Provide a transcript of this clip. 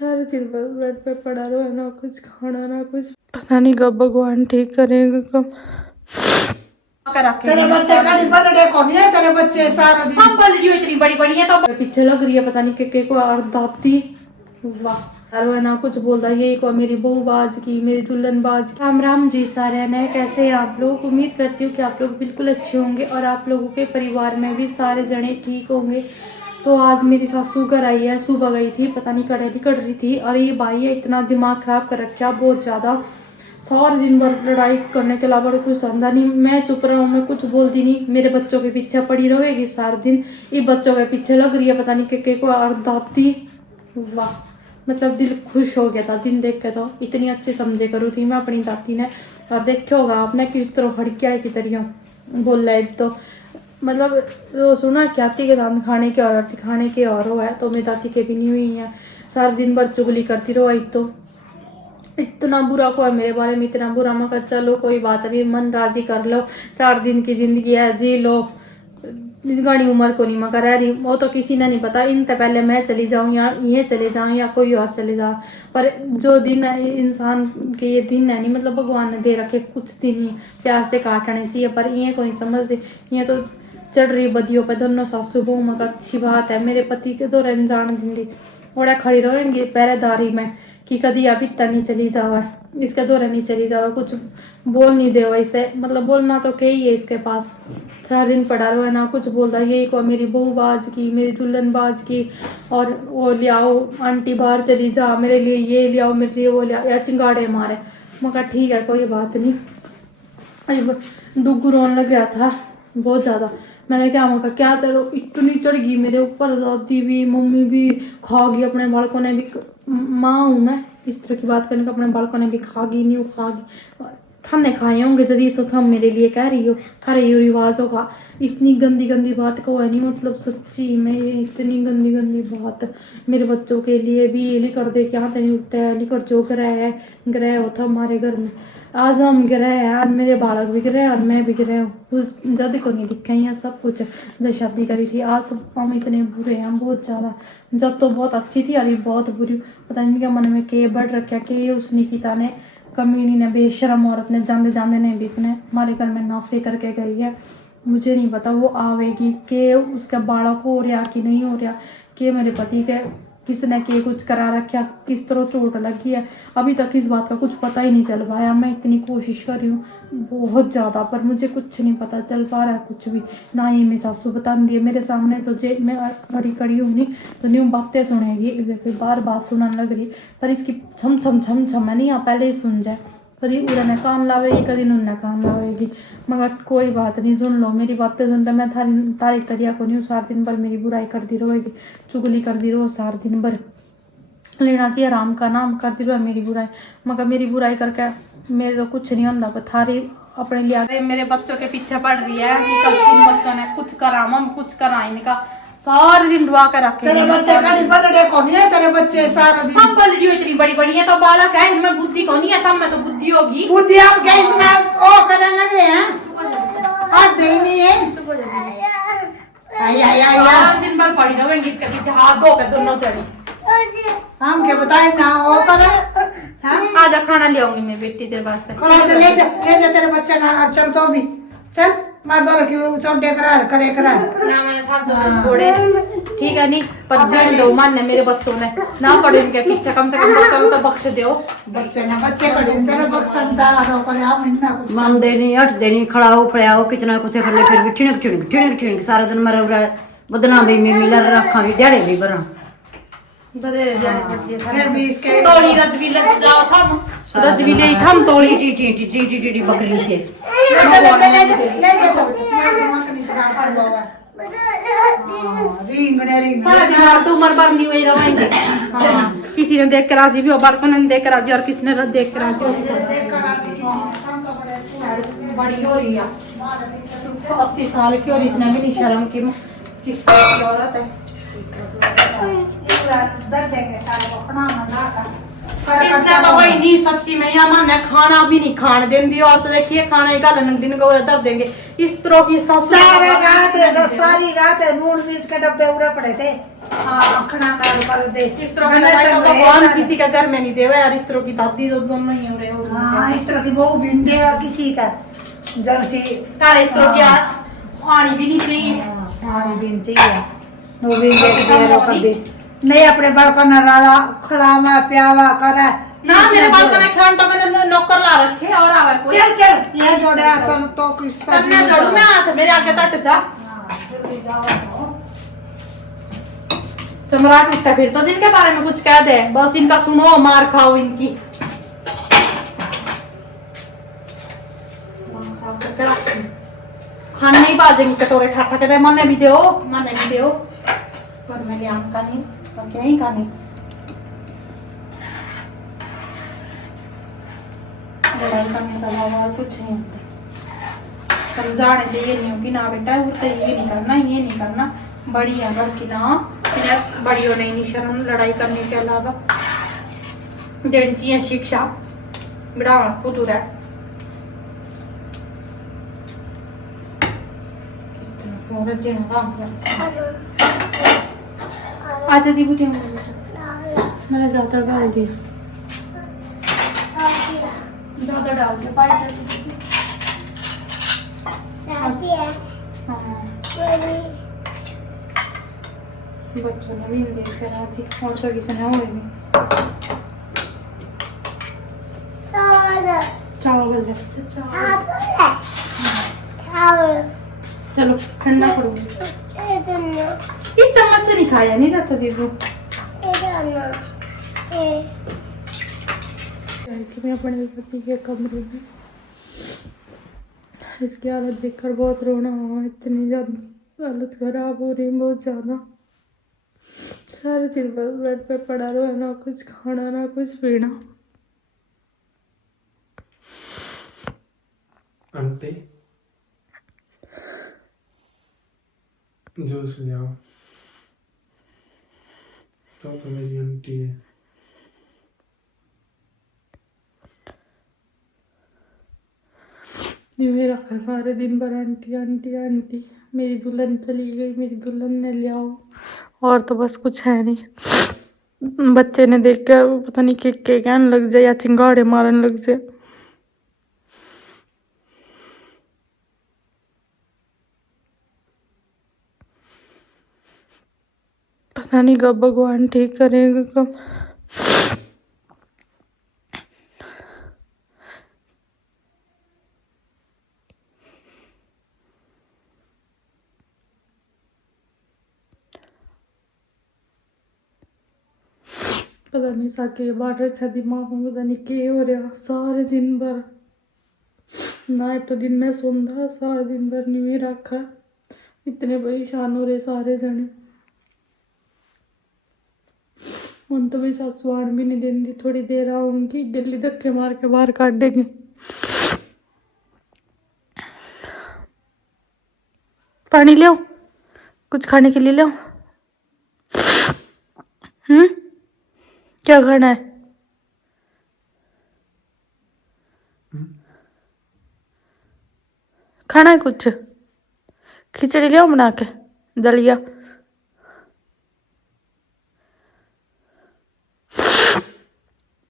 सारे दिन बस बेड पे पड़ा रहो, ना कुछ खाना ना कुछ, पता नहीं कब भगवान ठीक करेगा कब। तेरे बच्चे कड़ी बलड़े कौन है, तेरे बच्चे सारा दिन हम बलड़ियो इतनी बड़ी बड़ी है तो पीछे लग रही है, पता नहीं के को और दाती। वाह है ना कुछ बोल रहा, यही को मेरी बहू बाज की, मेरी दुल्हन बाज की। राम राम जी सारे ने, कैसे हैं आप लोग? उम्मीद करती हूँ कि आप लोग बिल्कुल अच्छे होंगे और आप लोगों के परिवार में भी सारे जने ठीक होंगे। तो आज मेरी सासू घर आई है, सुबह गई थी, पता नहीं कड़े कड़ रही थी, और ये भाई है इतना दिमाग खराब कर रखा बहुत ज़्यादा। सारे दिन भर लड़ाई करने के अलावा कुछ समझा नहीं। मैं चुप रहा हूँ, मैं कुछ बोलती नहीं, मेरे बच्चों के पीछे पड़ी रहेगी सारा दिन। ये बच्चों के पीछे लग रही है, पता नहीं के को और दाती। वाह मतलब दिल खुश हो गया था दिन देख के, तो इतनी अच्छी समझे करूँ थी मैं अपनी दाती ने। और देखो होगा आपने किस तरह हड़किया की तरह बोल रहा है, तो मतलब वो सुना क्या थी के दांत खाने के और खाने के और हो है, तो मेरी दाती के भी नहीं हुई है। सारा दिन भर चुगली करती रहो। एक तो इतना बुरा को है मेरे बारे में, इतना बुरा। मैं कहा चलो कोई बात नहीं, मन राजी कर लो, 4 दिन की जिंदगी है, जी लो, घनी उम्र को नहीं मैं रह रही। वो तो किसी ने नहीं पता, इन तो पहले मैं चली जाऊँ या ये चले जाऊँ या कोई और चले जाओ, पर जो दिन है इंसान के ये दिन है नहीं, मतलब भगवान ने दे रखे कुछ दिन ही प्यार से काटने चाहिए, पर ये को नहीं समझते। ये तो चढ़ रही बदियों पर दोनों सासू बहू। मगर अच्छी बात है मेरे पति के दो रंजान जिंदगी ओड़ा खड़ी रहेंगी पहरेदारी में कि कभी अभी तनी चली जावा, इसके दौरे नहीं चली जावा, कुछ बोल नहीं देवा इससे, मतलब बोलना तो क्या ही है इसके पास। 4 दिन पड़ा रहा है ना कुछ बोल रहा, यही को मेरी बहू बाज की, मेरी दुल्हन बाज की, और वो ले आओ आंटी बाहर चली जा, मेरे लिए ये ले आओ, मेरे लिए वो ले आओ, या चिंगाड़े मारे। मैं कहा ठीक है कोई बात नहीं। डुगू रोने लग गया था बहुत ज़्यादा। मैंने क्या मौका क्या तेरे इतनी चढ़ गई मेरे ऊपर, दादी भी मम्मी भी खा गई, अपने बालकों ने भी, माँ हूँ मैं इस तरह की बात करने का, अपने बालकों ने भी खा गई, नहीं खा गई, थाने खाए होंगे जदी तो थम मेरे लिए कह रही हो, अरे ये रिवाज होगा। इतनी गंदी गंदी बात को है नहीं, मतलब सच्ची में ये इतनी गंदी गंदी बात मेरे बच्चों के लिए भी ये लिख कर दे के यहाँ नहीं उठता है, लिख कर जो ग्रह होता हमारे घर में। आज हम गिरे हैं, आज मेरे बालक भी गिरे और मैं भी गिरे हूँ, उस जद को नहीं दिखा है सब कुछ। जब शादी करी थी आज तो हम इतने बुरे हैं बहुत ज़्यादा, जब तो बहुत अच्छी थी अरे बहुत बुरी। पता नहीं क्या मन में के बढ़ रखा के उस निकिता ने, कमीनी ने, बेशरम औरत ने, जानते जानते ने भी इसने हमारे घर में नासे करके गई है। मुझे नहीं पता वो आवेगी कि उसका बालक हो रहा कि नहीं हो रहा, कि मेरे पति के किसने के कुछ करा रखा, किस तरह चोट लगी है, अभी तक इस बात का कुछ पता ही नहीं चल पाया। मैं इतनी कोशिश कर रही हूँ बहुत ज़्यादा, पर मुझे कुछ नहीं पता चल पा रहा है कुछ भी ना। ही मेरी सासू बता दी है मेरे सामने, तो जे मैं खड़ी खड़ी हूँ नहीं तो न्यू बातें सुनेगी, बार बात सुनने लग रही, पर इसकी छम छम छम छम है नहीं, यहाँ पहले ही सुन जाए, कभी उन्हें कान लावेगी कभी उन्हें कान लावेगी। मगर कोई बात नहीं, सुन लो मेरी बातें सुनते, मैं तारीख तरिया को नहीं, सारा दिन भर मेरी बुराई करती रहेगी, चुगली करती रहो सारा दिन भर, लेना चाहिए राम का नाम, करती रहो मेरी बुराई। मगर मेरी बुराई करके मेरे तो कुछ नहीं होता, पर थारी अपने लिए मेरे बच्चों के पीछे पड़ रही है कि कल इन बच्चों ने कुछ करा, मम कुछ करा, इनका सारे दिन डुआ कर रखे। तेरे बच्चे कड़ी बलड़े कौन है, तेरे बच्चे सारा दिन हम बलड़ियो इतनी बड़ी बड़ी है तो बालक है, इनमें बुद्धि कौन है, तब में तो बुद्धि होगी। बुद्धि हम क्या इसमें ओ करने लगे हैं, और दे नहीं है। आई आई आई सारा दिन भर पड़ी रहेंगी इसके पीछे, हाथ धो के दोनों चढ़ी। हम क्या बताए ना वो करे। आजा खाना ले आऊंगी मैं बेटी तेरे वास्ते, ले जा तेरे बच्चा ना, चल तो भी चल, मार दो क्यों चौंटे करे ना मैं थार दो छोड़े ठीक है नहीं, पर जेल दो मानने मेरे बच्चों ने ना पड़े उनके पीछे, कम से कम बच्चों को तो बख्श दो। बच्चे खड़े तेरे बख्शन दा रो करे आप ना कुछ मन देनी अट देनी, खड़ा हो पड़ा हो किचना कुछ कर ले, फिर भी ठिणक ठिणक ठिणक ठिणक सारा दिन मर रहा बदना भी में मिला रखा भी दिहाड़े भी बरा बदे जाने पड़ती है फिर भी इसके तोड़ी रजवी लग जाओ, थम रजवी ले थम तोड़ी T T T T T T बकरी से ले जा तो दिमाग नहीं खराब कर बाबा। रिंगड़े तो उम्र भर नहीं हुई रहेंगे। हाँ किसी ने देख के राजी भी हो, बालकों ने देख के राजी, और किसी ने देख के राजी हो। बड़ी हो रही है 80 साल की, और इसने भी नहीं शर्म की, किस तरह की औरत है। इसने तो वही नहीं सच्ची में या माने खाना भी नहीं खाने देंगी, और तो देखिए खाना ही गलन दिन को दर देंगे इस तरह की सारी रात नून मिर्च के डब्बे उड़े पड़े थे, हाँ खड़ा ना कर दे इस तरह की मैंने लड़ाई तो सब भगवान ऐसा- किसी का घर में नहीं देवा यार। इस तरह की दादी तो दोनों ही हो रहे हो। हाँ इस तरह की बहू भी नहीं देगा किसी का जर्सी तारे इस तरह की आनी भी नहीं चाहिए। पानी भी नहीं चाहिए वो भी देख दे रो कर दे नहीं अपने बड़का न राला खड़ावा प्यावा करे ना मेरे बाल का खान तो मैंने नौकर ला रखे और आवा कोई। चल चल ये जोड़े तो किस पर तन्ने जोड़ू मैं हाथ मेरे आगे तट जा। जल्दी जाओ चमराट उठता फिर तो जिनके बारे में कुछ कह दे बस इनका सुनो मार खाओ इनकी। खाने ही बाजेंगी कटोरे ठाठा के दे मने भी दो पर मैं क्या नहीं और क्या ही खानी। लड़ाई करने का अलावा कुछ नहीं होता। समझाने चाहिए नहीं हो कि ना बेटा वो तो ये नहीं करना बड़ी है लड़की ना इन्हें बड़ी हो नहीं शर्म लड़ाई करने के अलावा देनी चाहिए शिक्षा बड़ा खुद है। किस तरह औरत जी आराम कर आज दी बुटी मैंने ज्यादा गाल दिया ज्यादा डाल के पाई जाती। बच्चों ने भी देख कर आज और तो किसी ने हो नहीं चावल चलो ठंडा करो। ये चम्मच से नहीं खाया नहीं जाता देखो। मैं अपने पति के कमरे में इसकी हालत देखकर बहुत रोना हुआ। इतनी ज्यादा हालत खराब हो रही बहुत ज्यादा। सारे दिन बस बेड पे पड़ा रहा ना कुछ खाना ना कुछ पीना। आंटी जूस ले आओ तो मेरी आंटी है। यूँ रखा सारे दिन भर आंटी आंटी आंटी। मेरी दुल्हन चली गई मेरी दुल्हन ने ले आओ और तो बस कुछ है नहीं। बच्चे ने देख कर पता नहीं के कहने लग जाए या चिंगाड़े मारने लग जाए। पता नहीं कब भगवान ठीक करेगा कब। पता नहीं साके बाहर रखा दिमाग में पता नहीं के हो रहा सारे दिन भर ना तो दिन में सोंदा सारे दिन भर नहीं रखा। इतने परेशान हो रहे सारे जने। उन तो मेरी सासू आन भी नहीं देंगी थोड़ी देर आऊंगी गली धक्के मार के बाहर काट देंगे। पानी ले आओ कुछ खाने के लिए ले आओ। क्या खाना है? खाना है कुछ खिचड़ी ले आओ बना के दलिया।